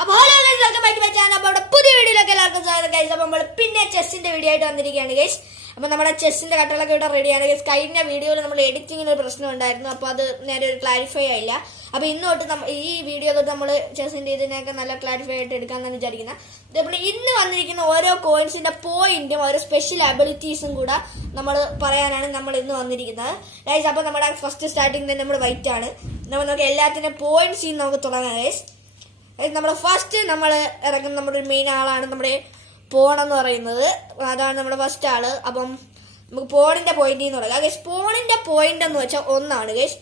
അപ്പോൾ നമ്മുടെ പുതിയ വീഡിയോയിലൊക്കെ എല്ലാവർക്കും സ്വാഗതം ഗൈസ്. അപ്പോൾ നമ്മൾ പിന്നെ ചെസ്സിന്റെ വീഡിയോ ആയിട്ട് വന്നിരിക്കുകയാണ് ഗൈസ്. അപ്പോൾ നമ്മുടെ ചെസ്സിന്റെ കട്ടകളൊക്കെ ഇവിടെ റെഡിയാണ് ഗൈസ്. കഴിഞ്ഞ വീഡിയോയിൽ നമ്മൾ എഡിറ്റിങ്ങിന് ഒരു പ്രശ്നം ഉണ്ടായിരുന്നു, അപ്പോൾ അത് നേരെ ഒരു ക്ലാരിഫൈ ആയില്ല. അപ്പോൾ ഇന്ന് തൊട്ട് ഈ വീഡിയോ തൊട്ട് നമ്മൾ ചെസ്സിന്റെ ഇതിനൊക്കെ നല്ല ക്ലാരിഫൈ ആയിട്ട് എടുക്കാമെന്നാണ് വിചാരിക്കുന്നത്. ഇതേപോലെ ഇന്ന് വന്നിരിക്കുന്ന ഓരോ കോയിൻസിന്റെ പോയിന്റും ഓരോ സ്പെഷ്യൽ അബിലിറ്റീസും കൂടെ നമ്മൾ പറയാനാണ് നമ്മൾ ഇന്ന് വന്നിരിക്കുന്നത് ഗൈസ്. അപ്പോൾ നമ്മുടെ ഫസ്റ്റ് സ്റ്റാർട്ടിങ് തന്നെ നമ്മുടെ വൈറ്റ് ആണ്. നമുക്ക് എല്ലാത്തിനും പോയിന്റ്സ് നമുക്ക് തുടങ്ങാം ഗൈസ്. നമ്മൾ ഫസ്റ്റ് നമ്മൾ ഇറങ്ങുന്ന നമ്മുടെ ഒരു മെയിൻ ആളാണ് നമ്മുടെ പോൺ എന്ന് പറയുന്നത്. അതാണ് നമ്മുടെ ഫസ്റ്റ് ആള്. അപ്പം നമുക്ക് പോണിന്റെ പോയിന്റ് തുടങ്ങാം ഗൈസ്. പോണിന്റെ പോയിന്റ് എന്ന് വെച്ചാൽ 1 ആണ് ഗൈസ്.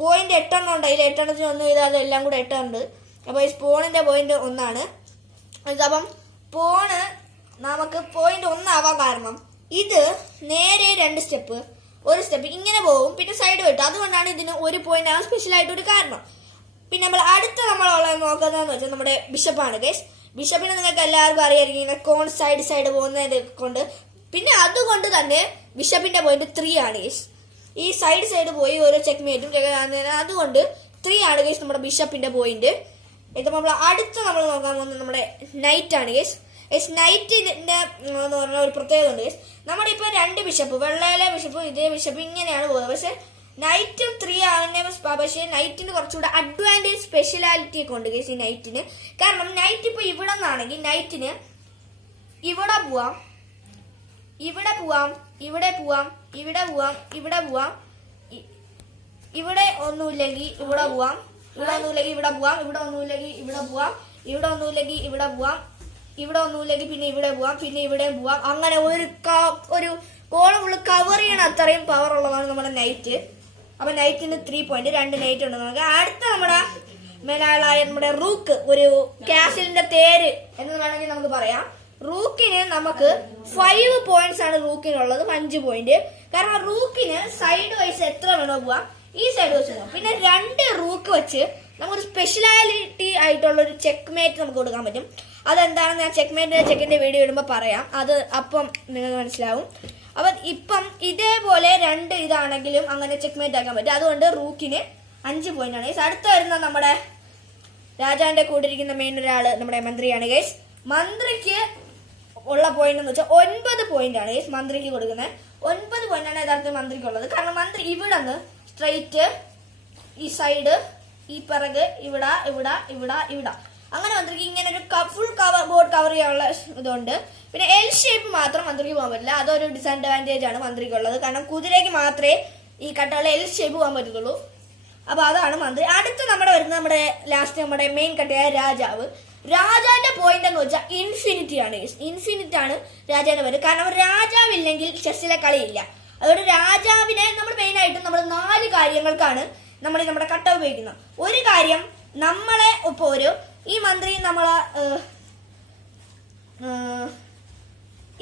പോയിന്റ് 8 ഉണ്ട്. അതിൽ 8 1 ചെയ്താൽ എല്ലാം കൂടെ 8 ഉണ്ട്. അപ്പൊ ഈ പോണിന്റെ പോയിന്റ് 1 ആണ്. അപ്പം പോണ് നമുക്ക് പോയിന്റ് 1 ആവാൻ കാരണം ഇത് നേരെ 2 സ്റ്റെപ്പ്, ഒരു സ്റ്റെപ്പ് ഇങ്ങനെ പോകും, പിന്നെ സൈഡ് വിട്ടു. അതുകൊണ്ടാണ് ഇതിന് ഒരു പോയിന്റ് ആവാൻ സ്പെഷ്യൽ ആയിട്ടൊരു കാരണം. പിന്നെ നമ്മൾ അടുത്ത നമ്മളെ നോക്കുന്നതെന്ന് വെച്ചാൽ നമ്മുടെ ബിഷപ്പാണ് ഗൈസ്. ബിഷപ്പിനെ നിങ്ങൾക്ക് എല്ലാവർക്കും അറിയായിരിക്കും, ഇങ്ങനെ കോൺ സൈഡ് പോകുന്നത് കൊണ്ട്. പിന്നെ അതുകൊണ്ട് തന്നെ ബിഷപ്പിന്റെ പോയിന്റ് 3 ആണ് ഗൈസ്. ഈ സൈഡ് പോയി ഓരോ ചെക്ക് മേറ്റും അതുകൊണ്ട് 3 ആണ് ഗൈസ് നമ്മുടെ ബിഷപ്പിന്റെ പോയിന്റ്. ഇത് നമ്മൾ അടുത്ത് നമ്മൾ നോക്കാൻ പോകുന്നത് നമ്മുടെ നൈറ്റ് ആണ് ഗൈസ്. നൈറ്റിന്റെ എന്ന് പറഞ്ഞ ഒരു പ്രത്യേകത ഉണ്ട് ഗൈസ്. നമ്മുടെ ഇപ്പൊ 2 ബിഷപ്പ്, വെള്ളയിലെ ബിഷപ്പും ഇതേ ബിഷപ്പ് ഇങ്ങനെയാണ് പോകുന്നത്. പക്ഷെ നൈറ്റും 3 ആണ്. പക്ഷേ നൈറ്റിന് കുറച്ചുകൂടെ അഡ്വാൻറ്റേജ് സ്പെഷ്യാലിറ്റി ഒക്കെ ഉണ്ട് ഗൈസ് ഈ നൈറ്റിന്. കാരണം നൈറ്റ് ഇപ്പൊ ഇവിടെ നിന്നാണെങ്കിൽ നൈറ്റിന് ഇവിടെ പോവാം, ഇവിടെ പോവാം, ഇവിടെ പോവാം, ഇവിടെ പോവാം, ഇവിടെ പോവാം, ഇവിടെ ഒന്നുമില്ലെങ്കിൽ ഇവിടെ പോവാം, ഇവിടെ ഒന്നുമില്ലെങ്കിൽ ഇവിടെ പോവാം, ഇവിടെ ഒന്നുമില്ലെങ്കിൽ ഇവിടെ പോവാം, ഇവിടെ ഒന്നുമില്ലെങ്കിൽ ഇവിടെ പോവാം, ഇവിടെ ഒന്നുമില്ലെങ്കിൽ പിന്നെ ഇവിടെ പോവാം, പിന്നെ ഇവിടെ പോവാം. അങ്ങനെ ഒരു കോളം ഫുള്ള് കവർ ചെയ്യണ അത്രയും പവർ ഉള്ളതാണ് നമ്മുടെ നൈറ്റ്. അപ്പൊ നൈറ്റിന് 3 പോയിന്റ്, 2 നൈറ്റ് ഉണ്ട് നമുക്ക്. അടുത്ത നമ്മുടെ മെനാളായ നമ്മുടെ റൂക്ക്, ഒരു കാസിലിന്റെ തേര് എന്ന് വേണമെങ്കിൽ നമുക്ക് പറയാം. റൂക്കിന് നമുക്ക് 5 പോയിന്റ്സ് ആണ് റൂക്കിനുള്ളത്, 5 പോയിന്റ്. കാരണം റൂക്കിന് സൈഡ് വൈസ് എത്ര വേണോ പോവാം, ഈ സൈഡ് വെച്ച് പോവാം. പിന്നെ 2 റൂക്ക് വെച്ച് നമുക്കൊരു സ്പെഷ്യാലിറ്റി ആയിട്ടുള്ള ഒരു ചെക്ക് മേറ്റ് നമുക്ക് കൊടുക്കാൻ പറ്റും. അതെന്താണെന്ന് ഞാൻ ചെക്കിന്റെ വീഡിയോ ഇടുമ്പോൾ പറയാം. അത് അപ്പം നിങ്ങൾക്ക് മനസ്സിലാവും. അപ്പൊ ഇപ്പം ഇതേപോലെ 2 ഇതാണെങ്കിലും അങ്ങനെ ചെക്ക് മേറ്റ് ആക്കാൻ പറ്റും. അതുകൊണ്ട് റൂക്കിന് 5 പോയിന്റ് ആണ് ഗൈസ്. അടുത്ത വരുന്ന നമ്മുടെ രാജാവിന്റെ കൂടെ ഇരിക്കുന്ന മെയിൻ ഒരാള് നമ്മുടെ മന്ത്രിയാണ് ഗൈസ്. മന്ത്രിക്ക് ഉള്ള പോയിന്റ് എന്ന് വെച്ചാൽ 9 പോയിന്റ് ആണ് ഗൈസ് മന്ത്രിക്ക് കൊടുക്കുന്നത്. 9 പോയിന്റ് ആണ് യഥാർത്ഥത്തിൽ മന്ത്രിക്കുള്ളത്. കാരണം മന്ത്രി ഇവിടെ നിന്ന് സ്ട്രെയിറ്റ്, ഈ സൈഡ്, ഈ പിറക്, ഇവിടെ ഇവിടെ ഇവിടെ ഇവിടെ, അങ്ങനെ മന്ത്രിക്ക് ഇങ്ങനെ ഒരു ഫുൾ ബോർഡ് കവർ ചെയ്യാനുള്ള ഇതുണ്ട്. പിന്നെ എൽ ഷേപ്പ് മാത്രം മന്ത്രിക്ക് പോകാൻ പറ്റില്ല. അതൊരു ഡിസഡ്വാൻറ്റേജ് ആണ് മന്ത്രിക്കുള്ളത്. കാരണം കുതിരയ്ക്ക് മാത്രമേ ഈ കട്ടകളിൽ എൽ ഷേപ്പ് പോകാൻ പറ്റത്തുള്ളൂ. അപ്പൊ അതാണ് മന്ത്രി. അടുത്ത് വരുന്നത് നമ്മുടെ ലാസ്റ്റ് നമ്മുടെ മെയിൻ കട്ടയായ രാജാവ്. രാജാവിന്റെ പോയിന്റ് എന്ന് വെച്ചാൽ ഇൻഫിനിറ്റി ആണ്. ഇൻഫിനിറ്റി ആണ് രാജാവിന്റെ പേര്. കാരണം രാജാവില്ലെങ്കിൽ ചെസ്സിലെ കളിയില്ല. അതുകൊണ്ട് രാജാവിനെ നമ്മൾ മെയിൻ ആയിട്ട് നമ്മൾ 4 കാര്യങ്ങൾക്കാണ് നമ്മൾ നമ്മുടെ കട്ട ഉപയോഗിക്കുന്നത്. ഒരു കാര്യം, നമ്മളെ ഇപ്പൊ ഈ മന്ത്രി നമ്മളെ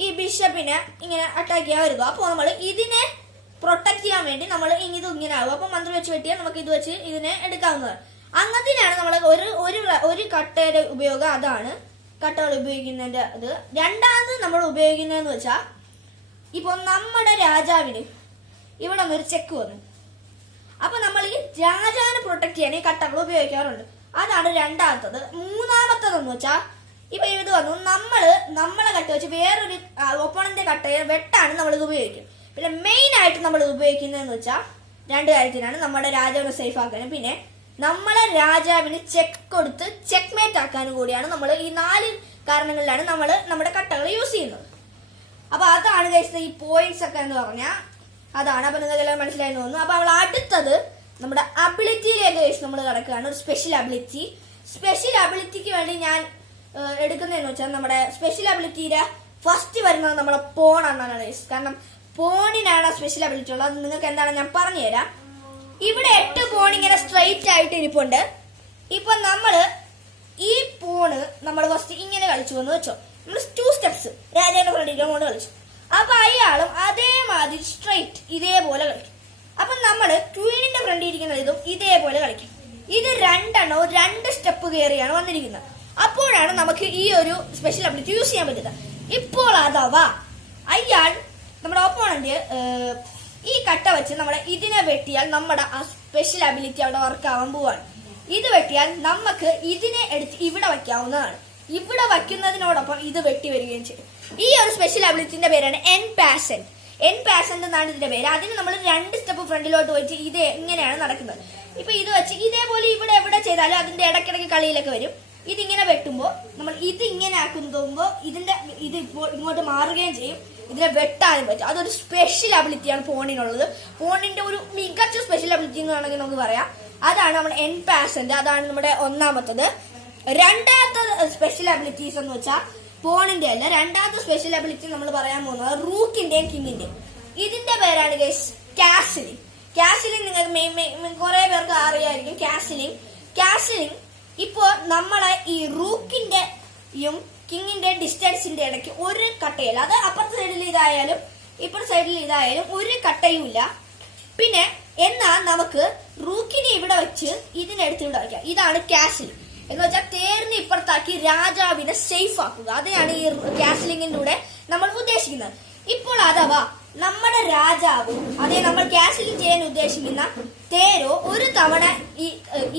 ഈ ബിഷപ്പിനെ ഇങ്ങനെ അറ്റാക്ക് ചെയ്യാൻ വരുക. അപ്പോൾ നമ്മൾ ഇതിനെ പ്രൊട്ടക്ട് ചെയ്യാൻ വേണ്ടി നമ്മൾ ഇങ്ങനെ ആകും. അപ്പൊ മന്ത്രി വെച്ച് വെട്ടിയാൽ നമുക്ക് ഇത് വെച്ച് ഇതിനെ എടുക്കാവുന്നത്. അങ്ങനെയാണ് നമ്മൾ ഒരു കട്ടയുടെ ഉപയോഗം. അതാണ് കട്ടകൾ ഉപയോഗിക്കുന്നതിന്റെ ഇത്. രണ്ടാമത് നമ്മൾ ഉപയോഗിക്കുന്നതെന്ന് വെച്ചാൽ, ഇപ്പൊ നമ്മുടെ രാജാവിന് ഇവിടെ ഒരു ചെക്ക് വന്നു. അപ്പൊ നമ്മൾ ഈ രാജാവിനെ പ്രൊട്ടക്ട് ചെയ്യാൻ ഈ കട്ടകൾ ഉപയോഗിക്കാറുണ്ട്. അതാണ് രണ്ടാമത്തത്. മൂന്നാമത്തതെന്ന് വെച്ചാൽ, ഇപ്പൊ ഇത് വന്നു, നമ്മളെ കട്ട വെച്ച് വേറൊരു ഒപ്പണന്റെ കട്ടയെ വെട്ടാണ് നമ്മൾ ഇത് ഉപയോഗിക്കും. പിന്നെ മെയിൻ ആയിട്ട് നമ്മൾ ഉപയോഗിക്കുന്നതെന്ന് വെച്ചാൽ 2 കാര്യത്തിനാണ്. നമ്മുടെ രാജാവിനെ സേഫ് ആക്കാനും പിന്നെ നമ്മളെ രാജാവിന് ചെക്ക് കൊടുത്ത് ചെക്ക് മേറ്റ് ആക്കാനും കൂടിയാണ്. നമ്മൾ ഈ 4 കാരണങ്ങളിലാണ് നമ്മൾ നമ്മുടെ കട്ടകൾ യൂസ് ചെയ്യുന്നത്. അപ്പൊ അതാണ് ഗൈസ് ഈ പോയിന്റ്സ് ഒക്കെ എന്ന് പറഞ്ഞാൽ അതാണ്. അപ്പൊ നിങ്ങൾക്ക് എല്ലാം മനസ്സിലായി തോന്നുന്നു. അപ്പൊ നമ്മൾ അടുത്തത് നമ്മുടെ അബിലിറ്റിയിലേക്ക് ഗൈസ് നമ്മൾ കിടക്കുകയാണ്. ഒരു സ്പെഷ്യൽ അബിലിറ്റിക്ക് വേണ്ടി ഞാൻ എടുക്കുന്നതെന്ന് വെച്ചാൽ, നമ്മുടെ സ്പെഷ്യൽ അബിലിറ്റിയുടെ ഫസ്റ്റ് വരുന്നത് നമ്മുടെ പോൺ എന്നാണ് ഗൈസ്. കാരണം പോണിനാണ് സ്പെഷ്യൽ അബിലിറ്റി ഉള്ളത്. അത് നിങ്ങൾക്ക് എന്താണ് ഞാൻ പറഞ്ഞുതരാം. ഇവിടെ 8 പോൺ ഇങ്ങനെ സ്ട്രൈറ്റ് ആയിട്ട് ഇരിപ്പുണ്ട്. ഇപ്പൊ നമ്മള് ഈ പോണ് നമ്മൾ ഫസ്റ്റ് ഇങ്ങനെ കളിച്ചു എന്ന് വെച്ചോ. നമ്മൾ 2 സ്റ്റെപ്സ് രാജാവിന്റെ ഫ്രണ്ടിലേക്ക് കൊണ്ട് കളിച്ചു. അപ്പൊ അയാളും അതേമാതിരി സ്ട്രൈറ്റ് ഇതേപോലെ കളിക്കും. അപ്പൊ നമ്മള് ക്വീനിന്റെ ഫ്രണ്ടിൽ ഇരിക്കുന്ന ഇതും ഇതേപോലെ കളിക്കും. ഇത് 2 സ്റ്റെപ്പ് കയറിയാണ് വന്നിരിക്കുന്നത്. അപ്പോഴാണ് നമുക്ക് ഈ ഒരു സ്പെഷ്യൽ അബിലിറ്റി യൂസ് ചെയ്യാൻ പറ്റുന്നത്. ഇപ്പോൾ അഥവാ അയാൾ നമ്മുടെ ഓപ്പോണന്റ് ഈ കട്ട വെച്ച് നമ്മളെ ഇതിനെ വെട്ടിയാൽ നമ്മുടെ ആ സ്പെഷ്യൽ അബിലിറ്റി അവിടെ വർക്ക് ആവാൻ പോവാണ്. ഇത് വെട്ടിയാൽ നമുക്ക് ഇതിനെ എടുത്ത് ഇവിടെ വയ്ക്കാവുന്നതാണ്. ഇവിടെ വയ്ക്കുന്നതിനോടൊപ്പം ഇത് വെട്ടി വരികയും ചെയ്യും. ഈ ഒരു സ്പെഷ്യൽ അബിലിറ്റിന്റെ പേരാണ് എൻപാസന്റ്. എൻപാസന്റ് എന്നാണ് ഇതിന്റെ പേര്. അതിന് നമ്മൾ 2 സ്റ്റെപ്പ് ഫ്രണ്ടിലോട്ട് വെച്ച് ഇത് എങ്ങനെയാണ് നടക്കുന്നത്. ഇപ്പൊ ഇത് വെച്ച് ഇതേപോലെ ഇവിടെ എവിടെ ചെയ്താലും അതിന്റെ ഇടയ്ക്കിടയ്ക്ക് കളിയിലൊക്കെ വരും. ഇതിങ്ങനെ വെട്ടുമ്പോൾ നമ്മൾ ഇത് ഇങ്ങനെ ആക്കുമ്പോൾ ഇത് ഇപ്പോൾ ഇങ്ങോട്ട് മാറുകയും ചെയ്യും. ഇതിനെ വെട്ടാനും പറ്റും. അതൊരു സ്പെഷ്യൽ അബിലിറ്റിയാണ് പോണിനുള്ളത്. പോണിന്റെ ഒരു മികച്ച സ്പെഷ്യൽ അബിലിറ്റി എന്ന് വേണമെങ്കിൽ നമുക്ക് പറയാം. അതാണ് നമ്മുടെ എൻപാസന്റ്. അതാണ് നമ്മുടെ ഒന്നാമത്തത്. രണ്ടാമത്തെ സ്പെഷ്യൽ അബിലിറ്റീസ് എന്ന് വെച്ചാൽ പോണിന്റെ അല്ല. രണ്ടാമത്തെ സ്പെഷ്യൽ അബിലിറ്റി നമ്മൾ പറയാൻ പോകുന്നത് റൂക്കിന്റെയും കിങ്ങിന്റെയും. ഇതിന്റെ പേരാണ് ഗൈസ് കാസിലിംഗ്. കാസിലിംഗ് നിങ്ങൾക്ക് കുറെ പേർക്ക് അറിയായിരിക്കും. കാസിലിംഗ് ഇപ്പോ നമ്മളെ ഈ റൂക്കിന്റെയും കിങ്ങിന്റെ ഡിസ്റ്റൻസിന്റെ ഇടയ്ക്ക് ഒരു കട്ടയില്ല. അത് അപ്പുറത്തെ സൈഡിൽ ഇതായാലും ഇപ്പുറത്തെ സൈഡിൽ ഇതായാലും ഒരു കട്ടയും ഇല്ല. പിന്നെ എന്നാൽ നമുക്ക് റൂക്കിനെ ഇവിടെ വെച്ച് ഇതിനെടുത്ത് ഇവിടെ വയ്ക്കാം. ഇതാണ് കാസിലിംഗ് എന്ന് വെച്ചാൽ തേർന്ന് ഇപ്പുറത്താക്കി രാജാവിനെ സേഫ് ആക്കുക. അതാണ് ഈ കാസിലിംഗിലൂടെ നമ്മൾ ഉദ്ദേശിക്കുന്നത്. ഇപ്പോൾ അഥവാ നമ്മുടെ രാജാവും അതേ നമ്മൾ കാസിലിംഗ് ചെയ്യാൻ ഉദ്ദേശിക്കുന്ന തേരോ ഒരു തവണ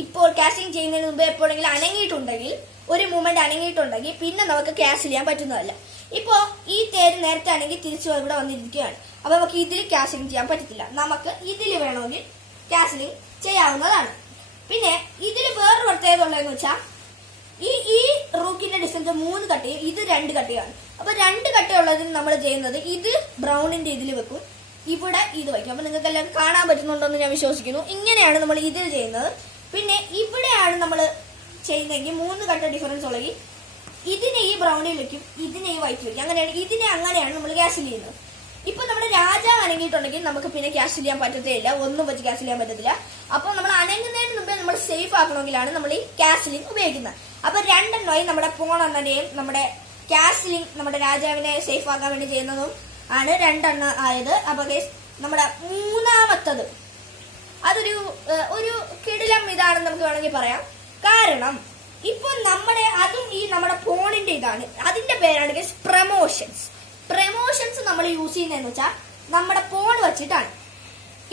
ഇപ്പോൾ കാസിലിംഗ് ചെയ്യുന്നതിന് മുമ്പ് എപ്പോഴെങ്കിലും അനങ്ങിയിട്ടുണ്ടെങ്കിൽ, ഒരു മൂവ്മെന്റ് അനങ്ങിയിട്ടുണ്ടെങ്കിൽ പിന്നെ നമുക്ക് കാസിൽ ചെയ്യാൻ പറ്റുന്നതല്ല. ഇപ്പോ ഈ തേര് നേരത്തെ ആണെങ്കിൽ തിരിച്ചു ഇവിടെ വന്നിരിക്കുകയാണ്. അപ്പൊ നമുക്ക് ഇതിൽ കാസിലിംഗ് ചെയ്യാൻ പറ്റത്തില്ല. നമുക്ക് ഇതിൽ വേണമെങ്കിൽ കാസിലിംഗ് ചെയ്യാവുന്നതാണ്. പിന്നെ ഇതിൽ വേറൊരു പ്രത്യേകത ഉള്ളതെന്ന് വെച്ചാൽ ഈ റൂക്കിന്റെ ഡിസ്റ്റൻസ് 3 കട്ടയും ഇത് 2 കട്ടയാണ്. അപ്പൊ 2 കട്ടയുള്ളതിന് നമ്മൾ ചെയ്യുന്നത് ഇത് ബ്രൗണിന്റെ ഇതിൽ വെക്കും, ഇവിടെ ഇത് വയ്ക്കും. അപ്പൊ നിങ്ങൾക്ക് എല്ലാം കാണാൻ പറ്റുന്നുണ്ടോ എന്ന് ഞാൻ വിശ്വസിക്കുന്നു. ഇങ്ങനെയാണ് നമ്മൾ ഇതിൽ ചെയ്യുന്നത്. പിന്നെ ഇവിടെയാണ് നമ്മൾ ചെയ്യുന്നതെങ്കിൽ 3 കട്ട ഡിഫറൻസ് ഉള്ളെങ്കിൽ ഇതിനെ ഈ ബ്രൗണിൽ വെക്കും, ഇതിനെ ഈ വൈറ്റ് വെക്കും. അങ്ങനെയാണ് നമ്മൾ ക്യാൻസൽ ചെയ്യുന്നത്. ഇപ്പൊ നമ്മുടെ രാജാവ് അനങ്ങിയിട്ടുണ്ടെങ്കിൽ നമുക്ക് പിന്നെ ക്യാൻസൽ ചെയ്യാൻ പറ്റത്തില്ല. ഒന്നും വെച്ച് ക്യാൻസൽ ചെയ്യാൻ പറ്റത്തില്ല. അപ്പൊ നമ്മൾ അനങ്ങുന്നതിന് മുമ്പേ നമ്മൾ സേഫ് ആക്കണമെങ്കിലാണ് നമ്മൾ ഈ കാസിലിംഗ് ഉപയോഗിക്കുന്നത്. അപ്പൊ 2 എണ്ണമായി നമ്മുടെ പോൺ എന്നതിനെയും നമ്മുടെ കാസിലിംഗ് നമ്മുടെ രാജാവിനെ സേഫ് ആക്കാൻ വേണ്ടി ചെയ്യുന്നതും ആണ് 2 എണ്ണം ആയത്. അപ്പൊ നമ്മുടെ മൂന്നാമത്തത് ഒരു കിടിലം ഇതാണെന്ന് നമുക്ക് വേണമെങ്കിൽ പറയാം. കാരണം ഇപ്പൊ അതും ഈ നമ്മുടെ പോണിന്റെ ഇതാണ്. അതിന്റെ പേരാണ് പ്രമോഷൻസ് നമ്മൾ യൂസ് ചെയ്യുന്നതെന്ന് വെച്ചാൽ നമ്മുടെ പോൺ വെച്ചിട്ടാണ്.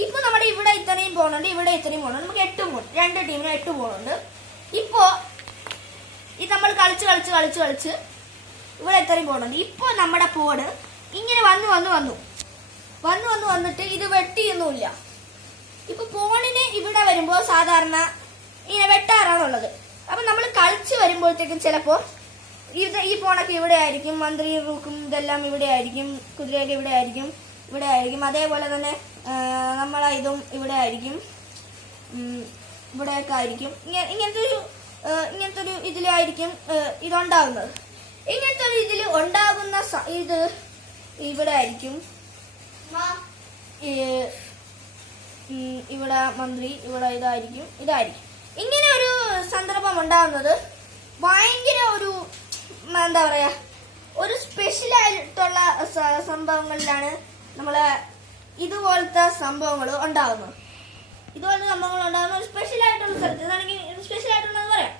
ഇപ്പൊ നമ്മുടെ ഇവിടെ ഇത്രയും പോണുണ്ട്, ഇവിടെ ഇത്രയും പോണുണ്ട്. നമുക്ക് 8 പോൺ, 2 ടീമിന് 8 പോണുണ്ട്. ഇപ്പോ ഇത് നമ്മൾ കളിച്ച് ഇവിടെ ഇത്രയും പോണുണ്ട്. ഇപ്പൊ നമ്മുടെ പോണ് ഇങ്ങനെ വന്നിട്ട് ഇത് വെട്ടിയൊന്നുമില്ല. ഇപ്പൊ പോണിന് ഇവിടെ വരുമ്പോ സാധാരണ ഇങ്ങനെ വെട്ടാറാണുള്ളത്. അപ്പൊ നമ്മൾ കളിച്ച് വരുമ്പോഴത്തേക്കും ചിലപ്പോ ഈ പോണൊക്കെ ഇവിടെ ആയിരിക്കും, മന്ത്രി റൂക്കും ഇതെല്ലാം ഇവിടെ ആയിരിക്കും, കുതിരയൊക്കെ ഇവിടെ ആയിരിക്കും. അതേപോലെ തന്നെ നമ്മളെ ഇതും ഇവിടെ ആയിരിക്കും, ഇവിടെയൊക്കെ ആയിരിക്കും. ഇങ്ങനത്തെ ഒരു ഇതിലായിരിക്കും ഇതുണ്ടാകുന്നത്. ഇങ്ങനത്തെ ഒരു ഇതിൽ ഉണ്ടാകുന്ന ഇത് ഇവിടെ ആയിരിക്കും, ഇവിടെ മന്ത്രി, ഇവിടെ ഇതായിരിക്കും. ഇങ്ങനെ ഒരു സന്ദർഭം ഉണ്ടാകുന്നത് ഭയങ്കര എന്താ പറയാ, ഒരു സ്പെഷ്യൽ ആയിട്ടുള്ള സംഭവങ്ങളിലാണ് നമ്മളെ ഇതുപോലത്തെ സംഭവങ്ങൾ ഉണ്ടാകുന്നത്. ഒരു സ്പെഷ്യൽ ആയിട്ടുള്ള സ്ഥലത്ത് ഇതാണെങ്കിൽ സ്പെഷ്യൽ ആയിട്ടുള്ളതെന്ന് പറയാം.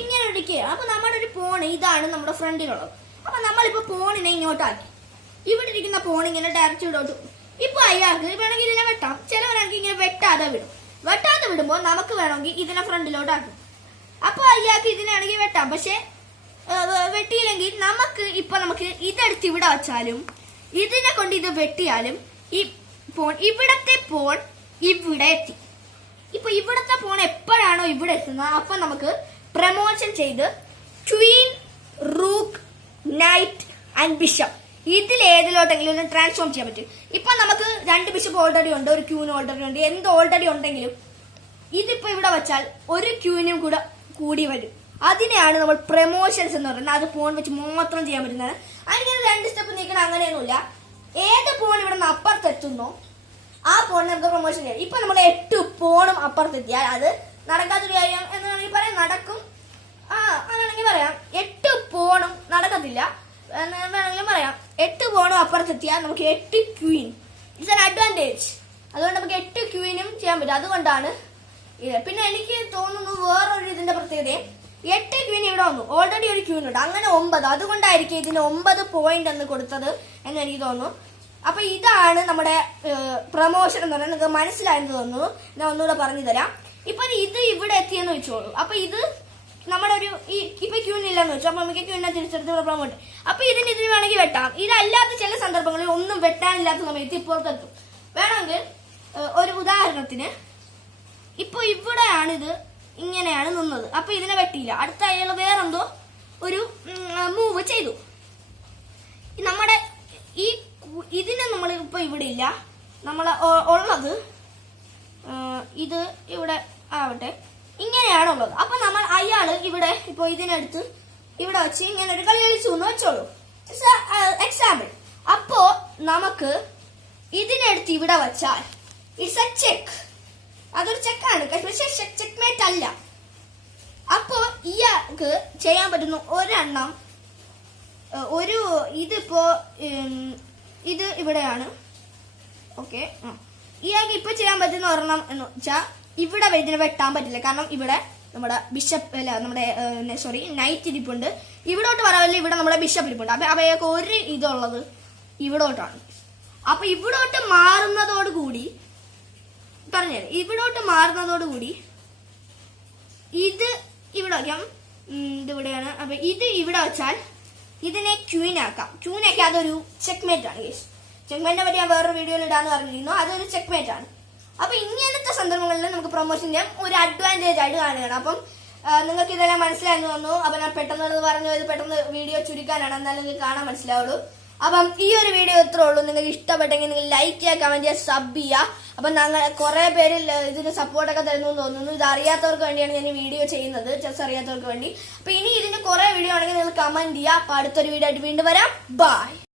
ഇങ്ങനെ ഇരിക്കുക. അപ്പൊ നമ്മുടെ ഒരു പോണ് ഇതാണ് നമ്മുടെ ഫ്രണ്ടിലുള്ളത്. അപ്പൊ നമ്മളിപ്പോ പോണിനെ ഇങ്ങോട്ടാക്കി, ഇവിടെ ഇരിക്കുന്ന പോൺ ഇങ്ങനെ ഡയറക്റ്റ് ഇടോട്ട്. ഇപ്പൊ അയാൾക്ക് വേണമെങ്കിൽ ഇതിനെ വെട്ടാം, ചിലവരാണെങ്കിൽ ഇങ്ങനെ വെട്ടാതെ വിടുമ്പോൾ നമുക്ക് വേണമെങ്കിൽ ഇതിനെ ഫ്രണ്ടിലോട്ടാക്കും. അപ്പൊ അയാൾക്ക് ഇതിനാണെങ്കിൽ വെട്ടാം. പക്ഷെ വെട്ടിയില്ലെങ്കിൽ നമുക്ക് ഇതെടുത്ത് ഇവിടെ വെച്ചാലും ഇതിനെ കൊണ്ട് ഇത് വെട്ടിയാലും ഇവിടത്തെ പോൺ ഇവിടെ എത്തി. ഇപ്പൊ ഇവിടത്തെ പോൺ എപ്പോഴാണോ ഇവിടെ എത്തുന്നത് അപ്പൊ നമുക്ക് പ്രമോഷൻ ചെയ്ത് Queen, rook, night and bishop ഇതിൽ ഏതിലോട്ടെങ്കിലും ഒന്ന് ട്രാൻസ്ഫോം ചെയ്യാൻ പറ്റും. ഇപ്പൊ നമുക്ക് 2 ബിഷപ്പ് ഓൾറെഡി ഉണ്ട്, ഒരു ക്യൂൻ ഓൾറെഡി ഉണ്ട്. എന്ത് ഓൾറെഡി ഉണ്ടെങ്കിലും ഇതിപ്പോ ഇവിടെ വെച്ചാൽ ഒരു ക്യൂനും കൂടെ കൂടി വരും. അതിനെയാണ് നമ്മൾ പ്രമോഷൻസ് എന്ന് പറയുന്നത്. അത് പോൺ വെച്ച് മാത്രം ചെയ്യാൻ പറ്റുന്നതാണ്. അതിങ്ങനെ 2 സ്റ്റെപ്പ് നീക്കണം അങ്ങനെയൊന്നുമില്ല. ഏത് പോൺ ഇവിടെ നിന്ന് അപ്പുറത്തെത്തുന്നോ ആ പോൺ നമുക്ക് പ്രൊമോഷൻ ചെയ്യാം. ഇപ്പൊ നമ്മൾ 8 പോണും അപ്പുറത്തെത്തിയാൽ അത് നടക്കാത്തൊരു കാര്യം എന്ന് വേണമെങ്കിൽ പറയാം, നടക്കും. അങ്ങനെയാണെങ്കിൽ പറയാം 8 പോണും നടക്കത്തില്ല എന്ന് വേണമെങ്കിലും പറയാം. 8 പോണും അപ്പുറത്തെത്തിയാൽ നമുക്ക് 8 ക്വീൻ. It's an advantage. അതുകൊണ്ട് നമുക്ക് 8 ക്വീനും ചെയ്യാൻ പറ്റും. അതുകൊണ്ടാണ് ഇത്. പിന്നെ എനിക്ക് തോന്നുന്നു വേറൊരു ഇതിന്റെ പ്രത്യേകത, 8 ക്വീൻ ഇവിടെ വന്നു, ഓൾറെഡി ഒരു ക്വീൻ ഉണ്ട്, അങ്ങനെ 9. അതുകൊണ്ടായിരിക്കും ഇതിന് 9 പോയിന്റ് എന്ന് കൊടുത്തത് എന്ന് എനിക്ക് തോന്നുന്നു. അപ്പൊ ഇതാണ് നമ്മുടെ പ്രമോഷൻ എന്ന് പറയുന്നത്. നിങ്ങൾക്ക് മനസ്സിലായെന്ന് തോന്നുന്നു. ഞാൻ ഒന്നുകൂടെ പറഞ്ഞു തരാം. ഇപ്പൊ ഇത് ഇവിടെ എത്തിയെന്ന് വെച്ചോളൂ. അപ്പൊ ഇത് നമ്മുടെ ഒരു ഇപ്പൊ ക്യൂനില്ലെന്ന് വെച്ചു. അപ്പൊ നമുക്ക് ക്യൂനെ തിരിച്ചെടുത്ത് പ്രൊമോട്ട്. അപ്പൊ ഇതിന് വേണമെങ്കിൽ വെട്ടാം. ഇതല്ലാത്ത ചില സന്ദർഭങ്ങളിൽ ഒന്നും വെട്ടാനില്ലാത്ത സമയത്ത് ഇപ്പുറത്തെത്തും. വേണമെങ്കിൽ ഒരു ഉദാഹരണത്തിന് ഇപ്പൊ ഇവിടെയാണിത് ഇങ്ങനെയാണ് നിന്നത്. അപ്പൊ ഇതിനെ വെട്ടിയില്ല. അടുത്ത അയാൾ വേറെന്തോ ഒരു മൂവ് ചെയ്തു. നമ്മുടെ ഇതിനെ നമ്മൾ ഇപ്പൊ ഇവിടെ ഇല്ല. നമ്മൾ ഉള്ളത് ഇത് ഇവിടെ ആവട്ടെ, ഇങ്ങനെയാണുള്ളത്. അപ്പൊ നമ്മൾ അയാള് ഇവിടെ ഇപ്പൊ ഇതിനടുത്ത് ഇവിടെ വെച്ച് ഇങ്ങനെ ഒരു കളി കളിച്ചു എന്ന് വെച്ചോളൂ, എക്സാമ്പിൾ. അപ്പോ നമുക്ക് ഇതിനടുത്ത് ഇവിടെ വെച്ചാൽ ഇറ്റ്സ് എ ചെക്ക്. അതൊരു ചെക്കാണ്, പക്ഷെ ചെക്ക്മേറ്റ് അല്ല. അപ്പോ ഇയാൾക്ക് ചെയ്യാൻ പറ്റുന്ന ഒരെണ്ണം ഇതിപ്പോ ഇത് ഇവിടെയാണ്. ഓക്കെ, ഇയാൾക്ക് ഇപ്പൊ ചെയ്യാൻ പറ്റുന്ന ഒരെണ്ണം എന്ന് വെച്ചാൽ ഇവിടെ ഇതിനെ വെട്ടാൻ പറ്റില്ല. കാരണം ഇവിടെ നമ്മുടെ ബിഷപ്പ് അല്ല നമ്മുടെ നൈറ്റ് ഇരിപ്പുണ്ട്. ഇവിടോട്ട് പറയാമല്ലോ, ഇവിടെ നമ്മുടെ ബിഷപ്പ് ഇരിപ്പുണ്ട്. അപ്പൊ അയാൾക്ക് ഒരു ഇതുള്ളത് ഇവിടോട്ടാണ്. അപ്പൊ ഇവിടോട്ട് മാറുന്നതോടുകൂടി പറഞ്ഞുതരാം. ഇവിടോട്ട് മാറുന്നതോടുകൂടി ഇത് ഇവിടെ വയ്ക്കാം. ഇതിവിടെയാണ്. അപ്പൊ ഇത് ഇവിടെ വെച്ചാൽ ഇതിനെ ക്യൂനാക്കാം. ക്യൂനാക്കി അതൊരു ചെക്ക്മേറ്റ് ആണ്. ചെക്ക്മേറ്റിനെ പറ്റി ഞാൻ വേറൊരു വീഡിയോയിൽ ഇടാന്ന് പറഞ്ഞിരുന്നു. അതൊരു ചെക്ക്മേറ്റ് ആണ്. അപ്പൊ ഇങ്ങനത്തെ സന്ദർഭങ്ങളിൽ നമുക്ക് പ്രൊമോഷന്റെ ഒരു അഡ്വാൻറ്റേജ് ആയിട്ട് കാണുകയാണ്. അപ്പം നിങ്ങൾക്ക് ഇതെല്ലാം മനസ്സിലായെന്ന് തോന്നുന്നു. അപ്പൊ ഞാൻ പെട്ടെന്ന് പറഞ്ഞു, ഇത് പെട്ടെന്ന് വീഡിയോ ചുരുക്കാനാണ്, എന്നാലും നിങ്ങൾക്ക് കാണാൻ മനസ്സിലാവുള്ളൂ. അപ്പം ഈ ഒരു വീഡിയോ ഇത്രേ ഉള്ളൂ. നിങ്ങൾക്ക് ഇഷ്ടപ്പെട്ടെങ്കിൽ നിങ്ങൾ ലൈക്ക് ചെയ്യുക, കമന്റ് ചെയ്യുക, സബ് ചെയ്യുക. അപ്പൊ ഞങ്ങൾ കുറെ പേര് ഇതിന് സപ്പോർട്ടൊക്കെ തരുന്നു തോന്നുന്നു. ഇത് അറിയാത്തവർക്ക് വേണ്ടിയാണ് ഞാൻ ഈ വീഡിയോ ചെയ്യുന്നത്, ചെസ് അറിയാത്തവർക്ക് വേണ്ടി. അപ്പൊ ഇനി ഇതിന്റെ കുറെ വീഡിയോ ആണെങ്കിൽ നിങ്ങൾ കമന്റ് ചെയ്യുക. അപ്പൊ അടുത്തൊരു വീഡിയോ ആയിട്ട് വീണ്ടും വരാം. ബൈ.